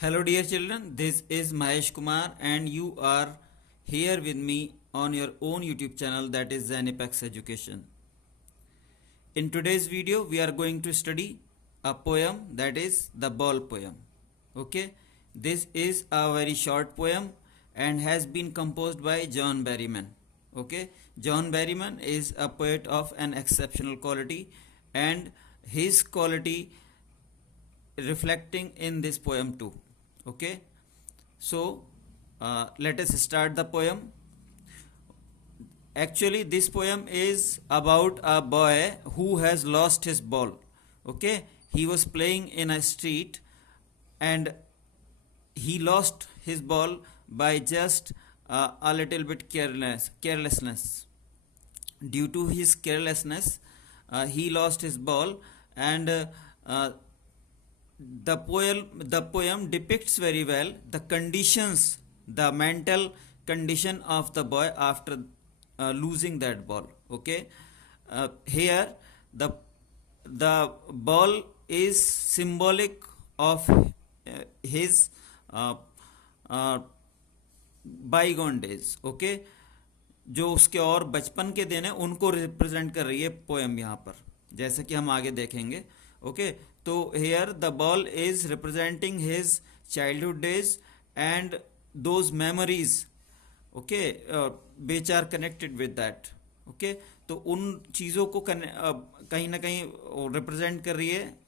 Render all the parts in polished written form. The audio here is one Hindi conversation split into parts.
Hello, dear children. This is Mahesh Kumar, and you are here with me on your own YouTube channel, that is Zenipex Education. In today's video, we are going to study a poem, that is the Ball poem. Okay, this is a very short poem and has been composed by John Berryman. Okay, John Berryman is a poet of an exceptional quality, and his quality reflecting in this poem too. Okay, so let us start the poem. Actually, this poem is about a boy who has lost his ball. Okay, he was playing in a street and he lost his ball by just a little bit carelessness. Due to his carelessness, he lost his ball, and the poem depicts very well the mental condition of the boy after losing that ball. Okay, here the ball is symbolic of his uh, uh, bygone days. Okay, जो उसके और बचपन के दिन है उनको रिप्रेजेंट कर रही है पोएम यहाँ पर, जैसे कि हम आगे देखेंगे. ओके, तो here the ball is representing his childhood days and those memories. Okay, which are connected with that. Okay, तो उन चीज़ों को कहीं ना कहीं रिप्रेजेंट कर रही है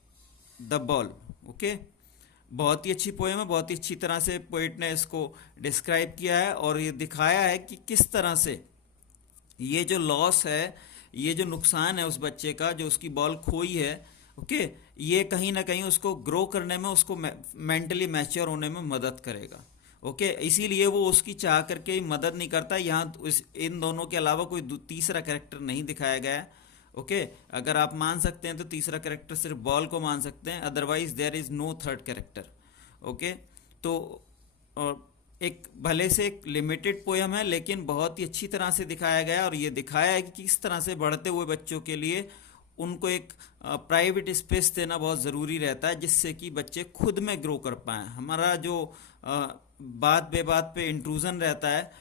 द बॉल. ओके, बहुत ही अच्छी पोएम है, बहुत ही अच्छी तरह से पोइट ने इसको डिस्क्राइब किया है और ये दिखाया है कि किस तरह से ये जो लॉस है, ये जो नुकसान है उस बच्चे का, जो उसकी बॉल खोई है. ओके, ये कहीं ना कहीं उसको ग्रो करने में, उसको मेंटली मैच्योर होने में मदद करेगा. ओके, इसीलिए वो उसकी चाह करके ही मदद नहीं करता. यहाँ इन दोनों के अलावा कोई तीसरा कैरेक्टर नहीं दिखाया गया है. ओके, अगर आप मान सकते हैं तो तीसरा कैरेक्टर सिर्फ बॉल को मान सकते हैं, otherwise there is no third character. Okay, तो एक भले से एक लिमिटेड पोयम है लेकिन बहुत ही अच्छी तरह से दिखाया गया है, और ये दिखाया है कि किस तरह से बढ़ते हुए बच्चों के लिए उनको एक प्राइवेट स्पेस देना बहुत ज़रूरी रहता है, जिससे कि बच्चे खुद में ग्रो कर पाएँ. हमारा जो बात बेबात पे इंट्रूजन रहता है,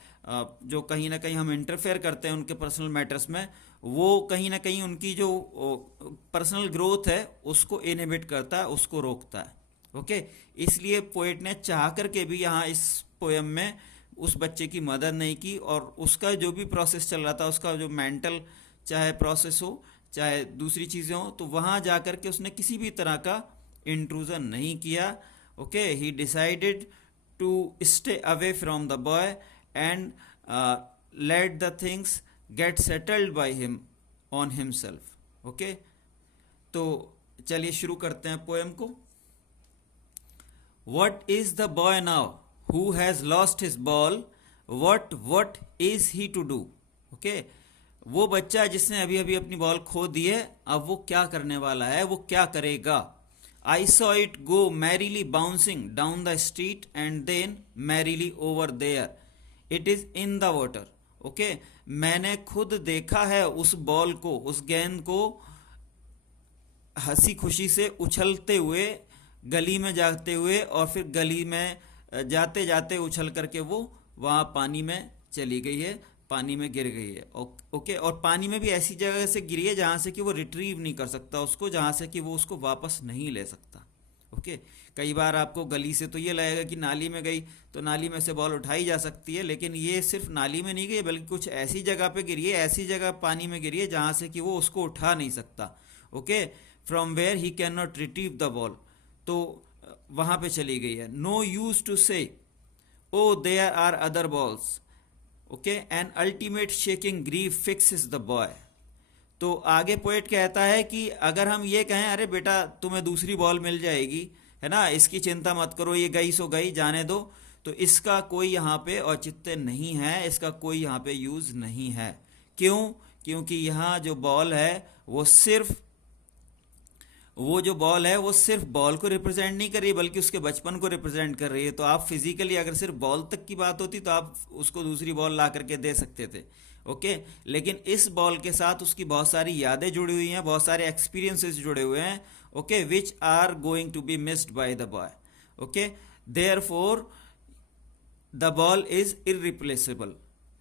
जो कहीं ना कहीं हम इंटरफेयर करते हैं उनके पर्सनल मैटर्स में, वो कहीं ना कहीं उनकी जो पर्सनल ग्रोथ है उसको इनहिबिट करता है, उसको रोकता है. ओके, इसलिए पोएट ने चाह करके भी यहाँ इस पोएम में उस बच्चे की मदद नहीं की, और उसका जो भी प्रोसेस चल रहा था, उसका जो मेंटल चाहे प्रोसेस हो चाहे दूसरी चीज़ें हो, तो वहाँ जा कर के उसने किसी भी तरह का इंट्रूजन नहीं किया. Okay, he decided to stay away from the boy and let the things get settled by him on himself. Okay, तो चलिए शुरू करते हैं पोएम को. What is the boy now who has lost his ball? What is he to do? Okay, वो बच्चा जिसने अभी अभी अपनी बॉल खो दी है, अब वो क्या करने वाला है, वो क्या करेगा. I saw it go merrily bouncing down the street and then merrily over there. It is in the water. Okay, मैंने खुद देखा है उस बॉल को, उस गेंद को हंसी खुशी से उछलते हुए, गली में जाते हुए, और फिर गली में जाते जाते उछल करके वो वहाँ पानी में चली गई है, पानी में गिर गई है. ओके, और पानी में भी ऐसी जगह से गिरी है जहाँ से कि वो रिट्रीव नहीं कर सकता उसको, जहाँ से कि वो उसको वापस नहीं ले सकता. ओके, कई बार आपको गली से तो ये लगेगा कि नाली में गई तो नाली में से बॉल उठाई जा सकती है, लेकिन ये सिर्फ नाली में नहीं गई बल्कि कुछ ऐसी जगह पे गिरी है, ऐसी जगह पानी में गिरी है जहाँ से कि वो उसको उठा नहीं सकता. Okay, from where he can not retrieve the ball, तो वहां पे चली गई है. No use to say O there are other balls. Okay, an ultimate shaking grief fixes the boy. तो आगे पोएट कहता है कि अगर हम ये कहें, अरे बेटा तुम्हें दूसरी बॉल मिल जाएगी, है ना, इसकी चिंता मत करो, ये गई सो गई, जाने दो, तो इसका कोई यहाँ पे औचित्य नहीं है, इसका कोई यहाँ पे यूज नहीं है. क्यों? क्योंकि यहाँ जो बॉल है वो जो बॉल है वो सिर्फ बॉल को रिप्रेजेंट नहीं कर रही बल्कि उसके बचपन को रिप्रेजेंट कर रही है. तो आप फिजिकली अगर सिर्फ बॉल तक की बात होती तो आप उसको दूसरी बॉल ला करके दे सकते थे. ओके, लेकिन इस बॉल के साथ उसकी बहुत सारी यादें जुड़ी हुई हैं, बहुत सारे एक्सपीरियंसेस जुड़े हुए हैं. Okay, which are going to be missed by the boy. Okay, therefore the ball is irreplaceable,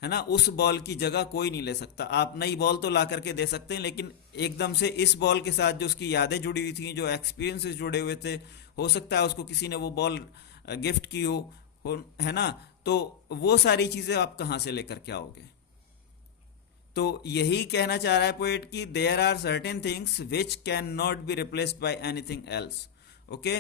है ना, उस बॉल की जगह कोई नहीं ले सकता। आप नई बॉल तो ला करके दे सकते हैं, लेकिन एकदम से इस बॉल के साथ जो उसकी यादें जुड़ी हुई थी, जो एक्सपीरियंसेस जुड़े हुए थे, हो सकता है उसको किसी ने वो बॉल गिफ्ट की हो, है ना, तो वो सारी चीजें आप कहाँ से लेकर के आओगे। तो यही कहना चाह रहा है पोएट कि there are certain things which can not be replaced by anything else. Okay,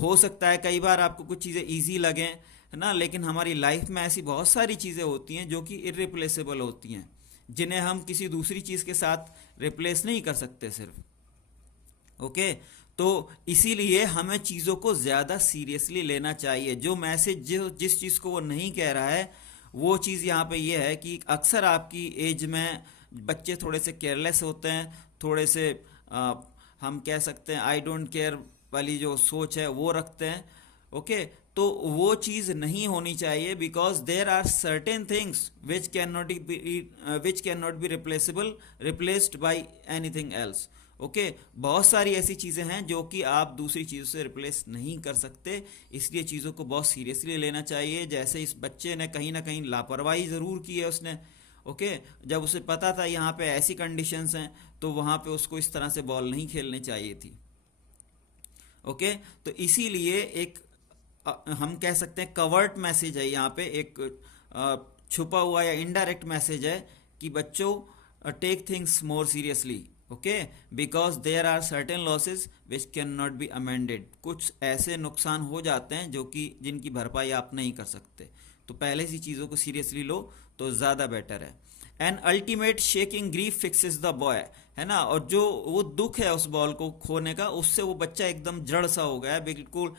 हो सकता है कई बार आपको कुछ चीज़ें इजी लगें, है ना, लेकिन हमारी लाइफ में ऐसी बहुत सारी चीज़ें होती हैं जो कि इरिप्लेसेबल होती हैं, जिन्हें हम किसी दूसरी चीज़ के साथ रिप्लेस नहीं कर सकते सिर्फ। ओके, तो इसीलिए हमें चीज़ों को ज़्यादा सीरियसली लेना चाहिए। जो मैसेज जो जिस चीज़ को वो नहीं कह रहा है, वो चीज़ यहाँ पे ये है कि अक्सर आपकी एज में बच्चे थोड़े से केयरलेस होते हैं, थोड़े से हम कह सकते हैं आई डोंट केयर वाली जो सोच है वो रखते हैं। ओके, तो वो चीज़ नहीं होनी चाहिए, because there are certain things which can not be replaced by anything else. Okay, बहुत सारी ऐसी चीज़ें हैं जो कि आप दूसरी चीज़ों से रिप्लेस नहीं कर सकते, इसलिए चीज़ों को बहुत सीरियसली लेना चाहिए। जैसे इस बच्चे ने कहीं ना कहीं लापरवाही ज़रूर की है उसने। ओके, जब उसे पता था यहाँ पे ऐसी कंडीशंस हैं, तो वहाँ पे उसको इस तरह से बॉल नहीं खेलनी चाहिए थी। ओके, तो इसीलिए एक हम कह सकते हैं कवर्ट मैसेज है यहाँ पे, एक छुपा हुआ या इनडायरेक्ट मैसेज है कि बच्चों take things more seriously. Okay, because there are certain losses which can not be amended. कुछ ऐसे नुकसान हो जाते हैं जो कि जिनकी भरपाई आप नहीं कर सकते, तो पहले से चीज़ों को सीरियसली लो तो ज़्यादा बेटर है। N ultimate shaking grief fixes the boy, है ना, और जो वो दुख है उस बॉल को खोने का, उससे वो बच्चा एकदम जड़ सा हो गया है, बिल्कुल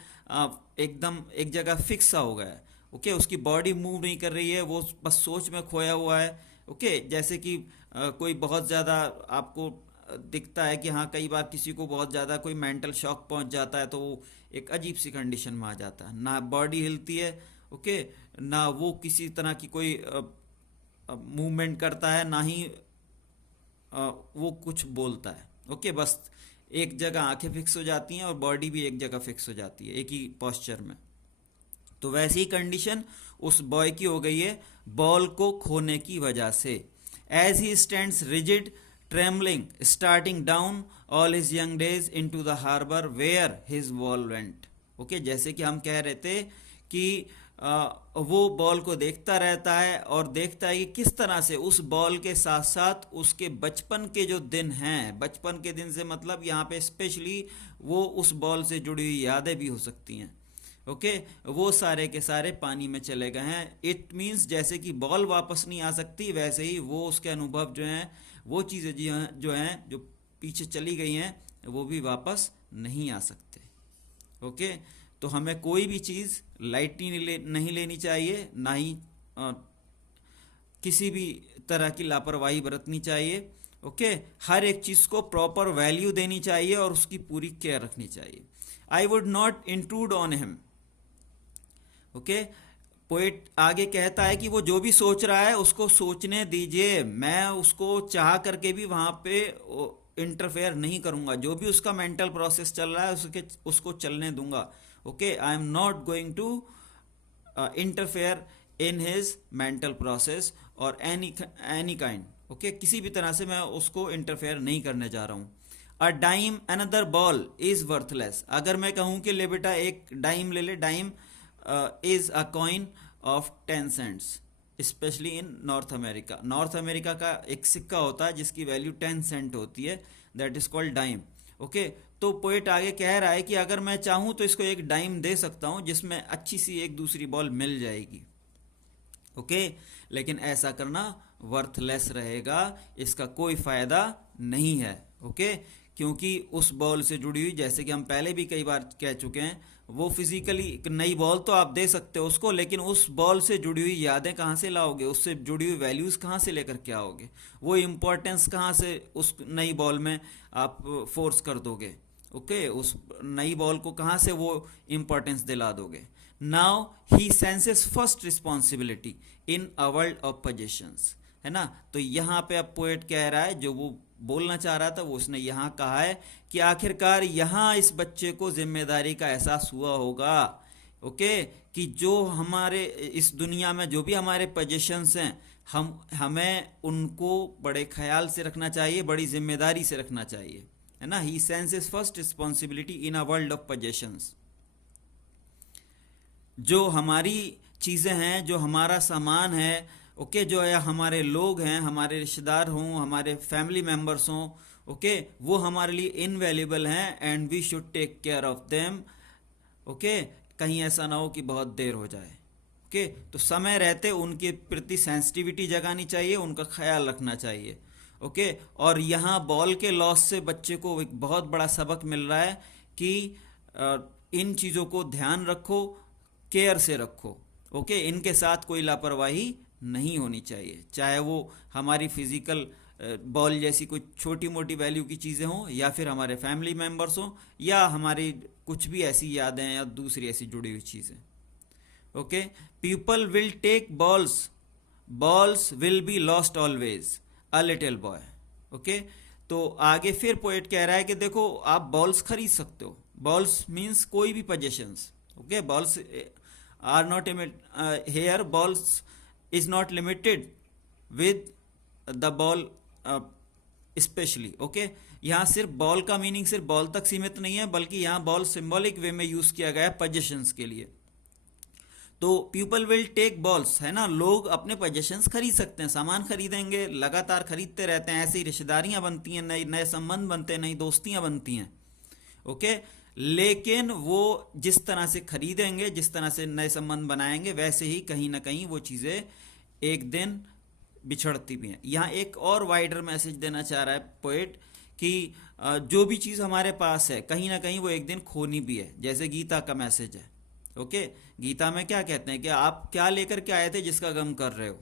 एकदम एक जगह फिक्स सा हो गया है। ओके, उसकी बॉडी मूव नहीं कर रही है, वो बस सोच में खोया हुआ है। ओके, जैसे कि कोई बहुत ज़्यादा आपको दिखता है कि हाँ, कई बार किसी को बहुत ज़्यादा कोई मेंटल शॉक पहुंच जाता है, तो वो एक अजीब सी कंडीशन में आ जाता है, ना बॉडी हिलती है, ओके, ना वो किसी तरह की कोई मूवमेंट करता है, ना ही वो कुछ बोलता है। ओके, बस एक जगह आंखें फिक्स हो जाती हैं और बॉडी भी एक जगह फिक्स हो जाती है, एक ही पोस्चर में। तो वैसी ही कंडीशन उस बॉय की हो गई है बॉल को खोने की वजह से। As he stands rigid trembling starting down all his young days into the harbour where his ball went. Okay, जैसे कि हम कह रहे थे कि वो बॉल को देखता रहता है और देखता है कि किस तरह से उस बॉल के साथ साथ उसके बचपन के जो दिन हैं, बचपन के दिन से मतलब यहाँ पे स्पेशली वो उस बॉल से जुड़ी हुई यादें भी हो सकती हैं। ओके, वो सारे के सारे पानी में चले गए हैं। इट मीन्स जैसे कि बॉल वापस नहीं आ सकती, वैसे ही वो उसके अनुभव जो हैं, वो चीज़ें जो पीछे चली गई हैं, वो भी वापस नहीं आ सकते। ओके, तो हमें कोई भी चीज़ लाइटली नहीं लेनी चाहिए, ना ही किसी भी तरह की लापरवाही बरतनी चाहिए। ओके, हर एक चीज़ को प्रॉपर वैल्यू देनी चाहिए और उसकी पूरी केयर रखनी चाहिए। I would not intrude on him. Okay, poet आगे कहता है कि वो जो भी सोच रहा है उसको सोचने दीजिए, मैं उसको चाह करके भी वहाँ पे इंटरफेयर नहीं करूँगा, जो भी उसका मेंटल प्रोसेस चल रहा है उसको चलने दूंगा। Okay, I am not going to interfere in his mental process और एनी काइंड। ओके, किसी भी तरह से मैं उसको इंटरफेयर नहीं करने जा रहा हूँ। A dime another ball is worthless. अगर मैं कहूँ कि ले बेटा एक डाइम ले ले, dime is a coin of 10 cents, specially in North America. North America का एक सिक्का होता है जिसकी वैल्यू 10 सेंट होती है, that is called dime. Okay, तो पोएट आगे कह रहा है कि अगर मैं चाहूँ तो इसको एक डाइम दे सकता हूँ जिसमें अच्छी सी एक दूसरी बॉल मिल जाएगी। ओके, लेकिन ऐसा करना वर्थलेस रहेगा, इसका कोई फायदा नहीं है। ओके, क्योंकि उस बॉल से जुड़ी हुई, जैसे कि हम पहले भी कई बार कह चुके हैं, वो फिजिकली एक नई बॉल तो आप दे सकते हो उसको, लेकिन उस बॉल से जुड़ी हुई यादें कहाँ से लाओगे, उससे जुड़ी हुई वैल्यूज कहाँ से लेकर के आओगे, वो इम्पोर्टेंस कहाँ से उस नई बॉल में आप फोर्स कर दोगे। ओके, उस नई बॉल को कहाँ से वो इम्पोर्टेंस दिला दोगे। Now he senses first responsibility in a world of possessions, है ना। तो यहाँ पे अब पोएट कह रहा है, जो वो बोलना चाह रहा था वो उसने यहाँ कहा है कि आखिरकार यहाँ इस बच्चे को जिम्मेदारी का एहसास हुआ होगा। ओके, कि जो हमारे इस दुनिया में जो भी हमारे पोजीशंस हैं, हमें उनको बड़े ख्याल से रखना चाहिए, बड़ी जिम्मेदारी से रखना चाहिए, है ना। He senses first responsibility in a world of possessions. जो हमारी चीज़ें हैं, जो हमारा सामान है, ओके, जो है हमारे लोग हैं, हमारे रिश्तेदार हों, हमारे फैमिली मेम्बर्स हों, ओके, वो हमारे लिए इनवैल्यूएबल हैं and we should take care of them. Okay, कहीं ऐसा ना हो कि बहुत देर हो जाए। ओके, तो समय रहते उनके प्रति सेंसिटिविटी जगानी चाहिए, उनका ख्याल रखना चाहिए। ओके, और यहाँ बॉल के लॉस से बच्चे को एक बहुत बड़ा सबक मिल रहा है कि इन चीज़ों को ध्यान रखो, केयर से रखो। ओके, इनके साथ कोई लापरवाही नहीं होनी चाहिए, चाहे वो हमारी फिजिकल बॉल जैसी कोई छोटी मोटी वैल्यू की चीज़ें हों, या फिर हमारे फैमिली मेम्बर्स हों, या हमारी कुछ भी ऐसी यादें या दूसरी ऐसी जुड़ी हुई चीज़ें। Okay, people will take balls, balls will be lost always, a little boy. Okay, तो आगे फिर पोएट कह रहा है कि देखो आप बॉल्स खरीद सकते हो, बॉल्स मीन्स कोई भी पोजेशंस। Okay, balls are not here, balls is not limited with the ball specially. Okay, यहाँ सिर्फ बॉल का मीनिंग सिर्फ बॉल तक सीमित नहीं है, बल्कि यहाँ बॉल सिंबॉलिक वे में यूज किया गया है पोजेशंस के लिए। तो पीपल विल टेक बॉल्स, है ना, लोग अपने पोजेशंस खरीद सकते हैं, सामान खरीदेंगे, लगातार खरीदते रहते हैं, ऐसी रिश्तेदारियां बनती हैं, नए नए संबंध बनते हैं, नई दोस्तियां बनती हैं। ओके, लेकिन वो जिस तरह से खरीदेंगे, जिस तरह से नए संबंध बनाएंगे, वैसे ही कहीं ना कहीं वो चीज़ें एक दिन बिछड़ती भी हैं। यहाँ एक और वाइडर मैसेज देना चाह रहा है पोएट कि जो भी चीज़ हमारे पास है कहीं ना कहीं वो एक दिन खोनी भी है, जैसे गीता का मैसेज है। ओके, गीता में क्या कहते हैं कि आप क्या लेकर के आए थे जिसका गम कर रहे हो,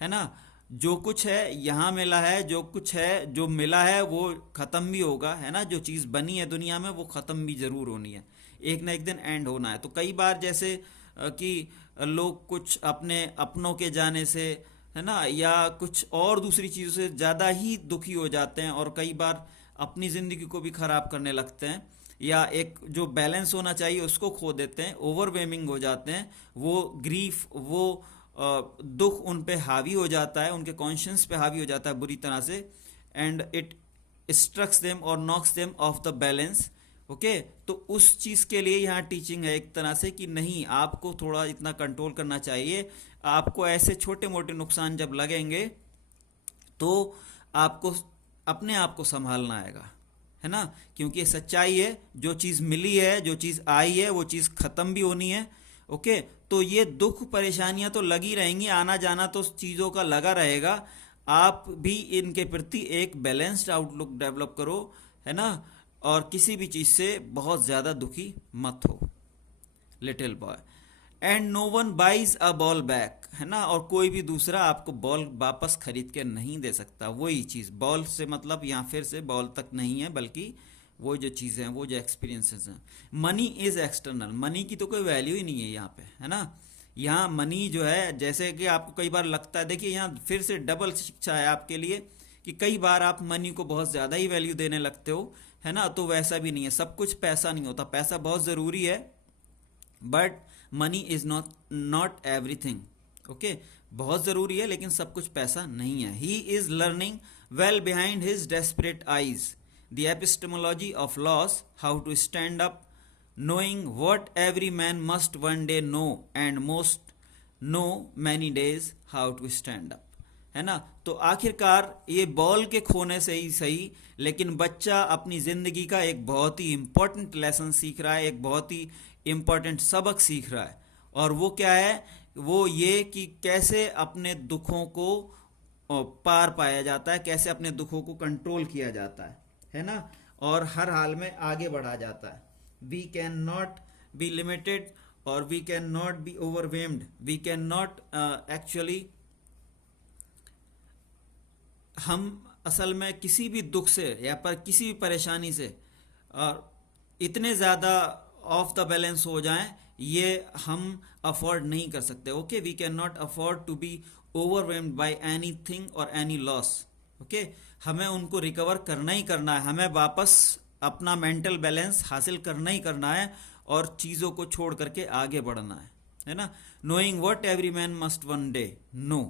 है ना। जो कुछ है यहाँ मिला है, जो कुछ है जो मिला है वो ख़त्म भी होगा, है ना। जो चीज़ बनी है दुनिया में वो ख़त्म भी ज़रूर होनी है, एक ना एक दिन एंड होना है। तो कई बार जैसे कि लोग कुछ अपने अपनों के जाने से, है ना, या कुछ और दूसरी चीज़ों से ज़्यादा ही दुखी हो जाते हैं, और कई बार अपनी ज़िंदगी को भी ख़राब करने लगते हैं, या एक जो बैलेंस होना चाहिए उसको खो देते हैं, ओवरवेमिंग हो जाते हैं। वो ग्रीफ, वो दुख उन पे हावी हो जाता है, उनके कॉन्शियंस पे हावी हो जाता है बुरी तरह से, एंड इट स्ट्रक्स देम और knocks them off the balance. Okay, तो उस चीज़ के लिए यहाँ टीचिंग है एक तरह से कि नहीं, आपको थोड़ा इतना कंट्रोल करना चाहिए। आपको ऐसे छोटे मोटे नुकसान जब लगेंगे तो आपको अपने आप को संभालना आएगा, है ना, क्योंकि ये सच्चाई है, जो चीज़ मिली है, जो चीज़ आई है, वो चीज़ ख़त्म भी होनी है। ओके, तो ये दुख परेशानियां तो लगी रहेंगी, आना जाना तो चीज़ों का लगा रहेगा। आप भी इनके प्रति एक बैलेंस्ड आउटलुक डेवलप करो, है ना, और किसी भी चीज़ से बहुत ज़्यादा दुखी मत हो, little boy. And no one buys a ball back, है ना, और कोई भी दूसरा आपको बॉल वापस खरीद के नहीं दे सकता। वही चीज़, बॉल से मतलब यहाँ फिर से बॉल तक नहीं है, बल्कि वो जो चीज़ें हैं, वो जो एक्सपीरियंसेस हैं। मनी इज़ एक्सटर्नल, मनी की तो कोई वैल्यू ही नहीं है यहाँ पे, है ना। यहाँ मनी जो है, जैसे कि आपको कई बार लगता है, देखिए यहाँ फिर से डबल शिक्षा है आपके लिए कि कई बार आप मनी को बहुत ज़्यादा ही वैल्यू देने लगते हो, है ना। तो वैसा भी नहीं है, सब कुछ पैसा नहीं होता, पैसा बहुत ज़रूरी है, but money is not everything. Okay, बहुत ज़रूरी है लेकिन सब कुछ पैसा नहीं है। He is learning well behind his desperate eyes the epistemology of loss, how to stand up, knowing what every man must one day know and most know many days how to stand up, है ना। तो आखिरकार ये बॉल के खोने से ही सही, लेकिन बच्चा अपनी ज़िंदगी का एक बहुत ही इम्पोर्टेंट लेसन सीख रहा है, एक बहुत ही इम्पोर्टेंट सबक सीख रहा है, और वो क्या है, वो ये कि कैसे अपने दुखों को पार पाया जाता है, कैसे अपने दुखों को कंट्रोल किया जाता है ना, और हर हाल में आगे बढ़ा जाता है। We can not be limited और we can not be overwhelmed, we can not actually, हम असल में किसी भी दुख से या पर किसी भी परेशानी से इतने ज़्यादा ऑफ द बैलेंस हो जाएं, ये हम अफोर्ड नहीं कर सकते। Okay, we can not afford to be overwhelmed by anything और एनी लॉस। ओके, हमें उनको रिकवर करना ही करना है, हमें वापस अपना मेंटल बैलेंस हासिल करना ही करना है, और चीज़ों को छोड़ करके आगे बढ़ना है ना। Knowing what every man must one day know,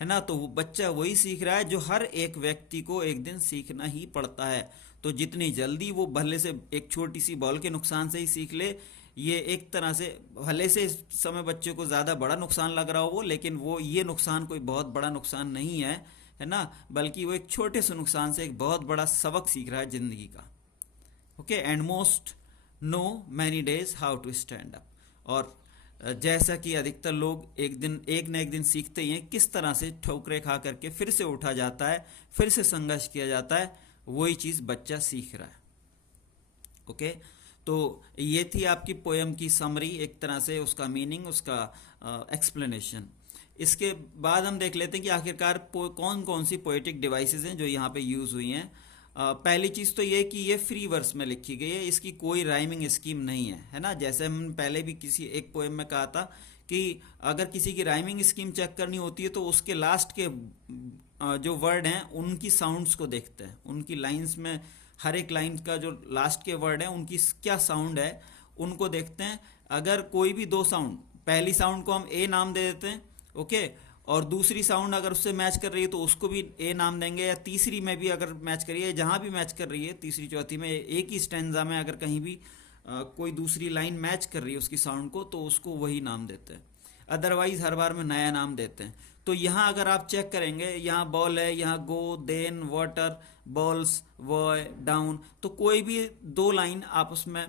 है ना। तो वो बच्चा वही सीख रहा है जो हर एक व्यक्ति को एक दिन सीखना ही पड़ता है। तो जितनी जल्दी वो भले से एक छोटी सी बॉल के नुकसान से ही सीख ले, ये एक तरह से भले से इस समय बच्चे को ज़्यादा बड़ा नुकसान लग रहा हो वो, लेकिन वो ये नुकसान कोई बहुत बड़ा नुकसान नहीं है ना, बल्कि वो एक छोटे से नुकसान से एक बहुत बड़ा सबक सीख रहा है ज़िंदगी का। Okay, and most know many days how to stand up. और जैसा कि अधिकतर लोग एक न एक दिन सीखते ही हैं किस तरह से ठोकरें खा करके फिर से उठा जाता है, फिर से संघर्ष किया जाता है, वही चीज़ बच्चा सीख रहा है। ओके, तो ये थी आपकी पोएम की समरी, एक तरह से उसका मीनिंग, उसका एक्सप्लेनेशन। इसके बाद हम देख लेते हैं कि आखिरकार कौन कौन सी पोएटिक डिवाइसेस हैं जो यहाँ पे यूज़ हुई हैं। पहली चीज़ तो ये कि ये फ्री वर्स में लिखी गई है, इसकी कोई राइमिंग स्कीम नहीं है ना। जैसे हम पहले भी किसी एक पोएम में कहा था कि अगर किसी की राइमिंग स्कीम चेक करनी होती है तो उसके लास्ट के जो वर्ड हैं उनकी साउंड्स को देखते हैं, उनकी लाइंस में हर एक लाइन का जो लास्ट के वर्ड है उनकी क्या साउंड है उनको देखते हैं। अगर कोई भी दो साउंड, पहली साउंड को हम ए नाम दे देते हैं, ओके, और दूसरी साउंड अगर उससे मैच कर रही है तो उसको भी ए नाम देंगे, या तीसरी में भी अगर मैच कर रही है, जहाँ भी मैच कर रही है, तीसरी चौथी में, एक ही स्टैंजा में अगर कहीं भी कोई दूसरी लाइन मैच कर रही है उसकी साउंड को, तो उसको वही नाम देते हैं। अदरवाइज हर बार में नया नाम देते हैं। तो यहाँ अगर आप चेक करेंगे, यहाँ बॉल है, यहाँ गो, देन, वाटर, बॉल्स, वॉय, डाउन, तो कोई भी दो लाइन आपस में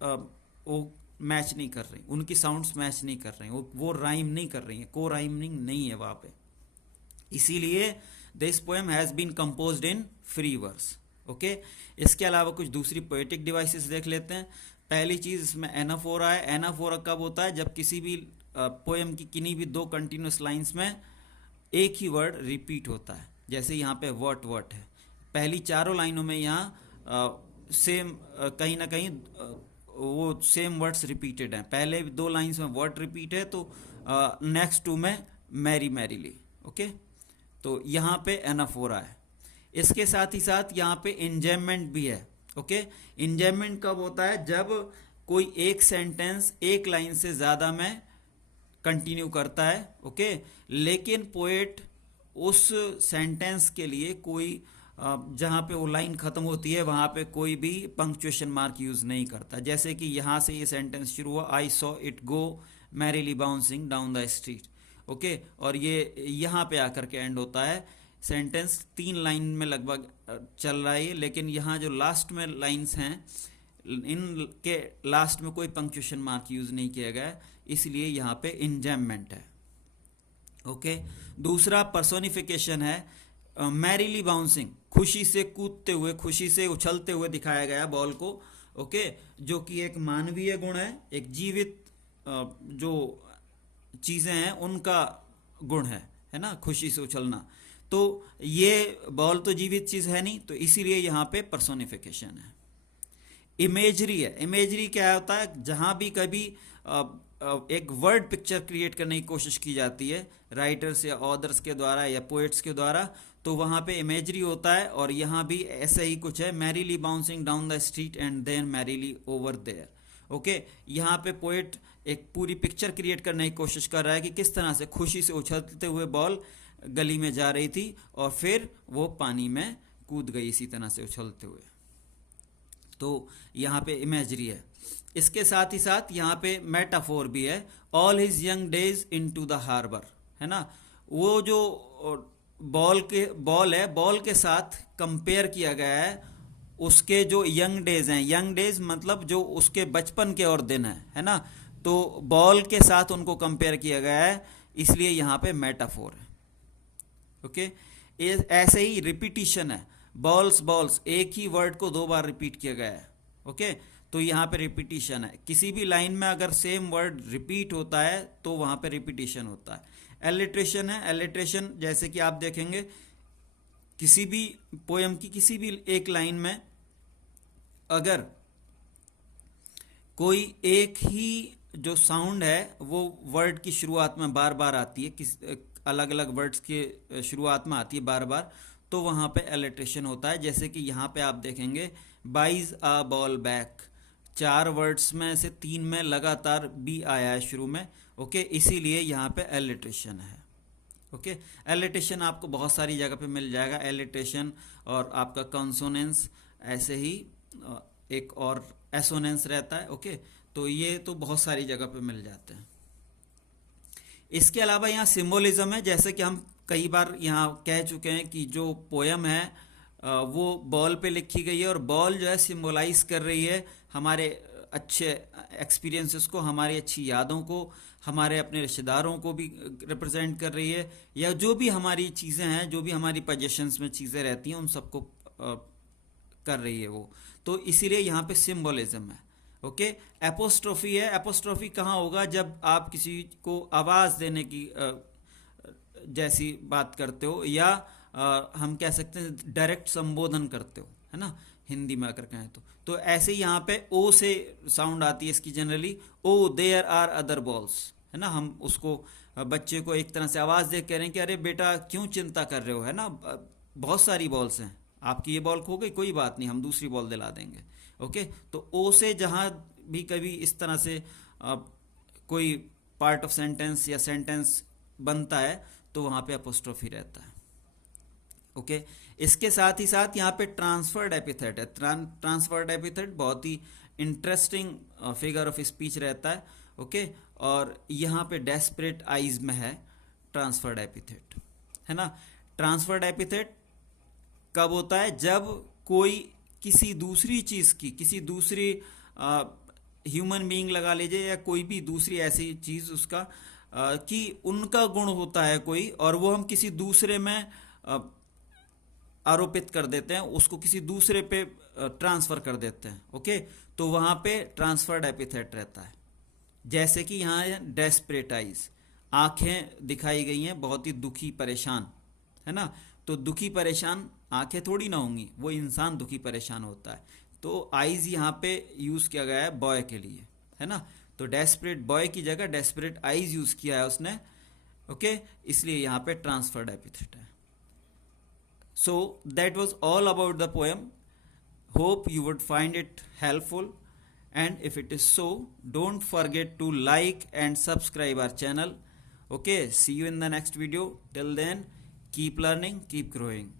वो मैच नहीं कर रही, उनकी साउंड्स मैच नहीं कर रही, वो राइम नहीं कर रही है, को राइमिंग नहीं है वहाँ पे। इसीलिए this poem has been composed in free verse. Okay, इसके अलावा कुछ दूसरी पोएटिक डिवाइसेस देख लेते हैं। पहली चीज़, इसमें एनाफोरा है। एनाफोरा कब होता है? जब किसी भी पोएम की किन्हीं भी दो कंटिन्यूस लाइंस में एक ही वर्ड रिपीट होता है। जैसे यहाँ पे वट वट है, पहली चारों लाइनों में यहाँ सेम कहीं ना कहीं वो सेम वर्ड्स रिपीटेड हैं। पहले दो लाइंस में वर्ड रिपीट है, तो नेक्स्ट टू में मैरी मैरीली। ओके, तो यहाँ पे एनाफोरा है। इसके साथ ही साथ यहाँ पे इंजैममेंट भी है। ओके, इंजैममेंट कब होता है? जब कोई एक सेंटेंस एक लाइन से ज़्यादा में कंटिन्यू करता है, ओके, लेकिन पोएट उस सेंटेंस के लिए कोई जहाँ पे वो लाइन ख़त्म होती है वहाँ पे कोई भी पंक्चुएशन मार्क यूज़ नहीं करता। जैसे कि यहाँ से ये सेंटेंस शुरू हुआ, I saw it go merrily bouncing down the street, okay, और ये यहाँ पे आकर के एंड होता है। सेंटेंस 3 लाइन में लगभग चल रहा है, लेकिन यहाँ जो लास्ट में लाइंस हैं, इनके लास्ट में कोई पंक्चुएशन मार्क यूज़ नहीं किया गया, इसलिए यहाँ पे इंजैममेंट है। ओके, दूसरा पर्सोनिफिकेशन है। मैरीली बाउंसिंग, खुशी से कूदते हुए, खुशी से उछलते हुए दिखाया गया बॉल को, ओके, जो कि एक मानवीय गुण है, एक जीवित जो चीज़ें हैं उनका गुण है ना, खुशी से उछलना। तो ये बॉल तो जीवित चीज़ है नहीं, तो इसीलिए यहाँ पे पर्सोनिफिकेशन है। इमेजरी है। इमेजरी क्या होता है? जहाँ भी कभी एक वर्ड पिक्चर क्रिएट करने की कोशिश की जाती है राइटर्स या ऑथर्स के द्वारा या पोएट्स के द्वारा, तो वहाँ पे इमेजरी होता है। और यहाँ भी ऐसा ही कुछ है, merrily bouncing down the street and then merrily over there. Okay, यहाँ पे पोएट एक पूरी पिक्चर क्रिएट करने की कोशिश कर रहा है कि किस तरह से खुशी से उछलते हुए बॉल गली में जा रही थी और फिर वो पानी में कूद गई इसी तरह से उछलते हुए। तो यहाँ पे इमेजरी है। इसके साथ ही साथ यहाँ पे मेटाफोर भी है। All his young days into the harbour, है ना, वो जो बॉल है, बॉल के साथ कंपेयर किया गया है उसके जो यंग डेज हैं। यंग डेज मतलब जो उसके बचपन के और दिन है ना, तो बॉल के साथ उनको कंपेयर किया गया है, इसलिए यहाँ पे मेटाफोर है। ओके, ऐसे ही रिपीटिशन है। बॉल्स बॉल्स, एक ही वर्ड को 2 बार रिपीट किया गया है। ओके, तो यहाँ पे रिपीटिशन है। किसी भी लाइन में अगर सेम वर्ड रिपीट होता है तो वहाँ पे रिपीटिशन होता है। एलिट्रेशन है। एलिट्रेशन जैसे कि आप देखेंगे किसी भी पोएम की किसी भी एक लाइन में अगर कोई एक ही जो साउंड है वो वर्ड की शुरुआत में बार बार आती है, किस अलग अलग वर्ड्स के शुरुआत में आती है बार बार, तो वहाँ पे एलिट्रेशन होता है। जैसे कि यहाँ पे आप देखेंगे, buys a ball back, 4 words में से 3 में लगातार बी आया है शुरू में, ओके, इसीलिए यहाँ पे एलिट्रेशन है, ओके। एलिट्रेशन आपको बहुत सारी जगह पे मिल जाएगा, एलिट्रेशन और आपका कंसोनेंस, ऐसे ही एक और एसोनेंस रहता है, ओके। तो ये तो बहुत सारी जगह पे मिल जाते हैं। इसके अलावा यहाँ सिंबोलिज्म है, जैसे कि हम कई बार यहाँ कह चुके हैं कि जो पोयम है वो बॉल पे लिखी गई है, और बॉल जो है सिंबलाइज कर रही है हमारे अच्छे एक्सपीरियंसेस को, हमारी अच्छी यादों को, हमारे अपने रिश्तेदारों को भी रिप्रेजेंट कर रही है, या जो भी हमारी चीज़ें हैं, जो भी हमारी पोजेशंस में चीज़ें रहती हैं, उन सबको कर रही है वो। तो इसीलिए यहाँ पे सिंबोलिज्म है, ओके। एपोस्ट्रोफी है, एपोस्ट्रोफी कहाँ होगा, जब आप किसी को आवाज़ देने की जैसी बात करते हो, या हम कह सकते हैं डायरेक्ट संबोधन करते हो, है ना, हिंदी में अगर कहें तो ऐसे ही यहाँ पे ओ से साउंड आती है इसकी generally, O there are other balls, है ना। हम उसको बच्चे को एक तरह से आवाज़ दे कह रहे हैं कि अरे बेटा क्यों चिंता कर रहे हो, है ना, बहुत सारी बॉल्स हैं, आपकी ये बॉल खो गई, कोई बात नहीं, हम दूसरी बॉल दिला देंगे, ओके। तो ओ से जहाँ भी कभी इस तरह से कोई पार्ट ऑफ सेंटेंस या सेंटेंस बनता है तो वहाँ पे अपोस्ट्रोफी रहता है, ओके। इसके साथ ही साथ यहाँ पे ट्रांसफर्ड एपिथेट है। ट्रांसफर्ड एपिथेट बहुत ही इंटरेस्टिंग फिगर ऑफ स्पीच रहता है, ओके। और यहाँ पे डेस्परेट आइज में है ट्रांसफर्ड एपिथेट, है ना। ट्रांसफर्ड एपिथेट कब होता है, जब कोई किसी दूसरी चीज़ की, किसी दूसरी ह्यूमन बीइंग लगा लीजिए, या कोई भी दूसरी ऐसी चीज़ उसका कि उनका गुण होता है कोई, और वो हम किसी दूसरे में आरोपित कर देते हैं, उसको किसी दूसरे पे ट्रांसफ़र कर देते हैं, ओके। तो वहाँ पे ट्रांसफर्ड एपिथेट रहता है। जैसे कि यहाँ है डेस्परेट आइज, आँखें दिखाई गई हैं बहुत ही दुखी परेशान, है ना। तो दुखी परेशान आंखें थोड़ी ना होंगी, वो इंसान दुखी परेशान होता है। तो आइज यहाँ पे यूज़ किया गया है बॉय के लिए, है ना। तो डेस्परेट बॉय की जगह डेस्परेट आइज यूज़ किया है उसने, ओके, इसलिए यहाँ पे ट्रांसफर्ड एपिथेट है। So that was all about the poem. Hope you would find it helpful, and if it is so, don't forget to like and subscribe our channel. Okay, see you in the next video. Till then, keep learning, keep growing.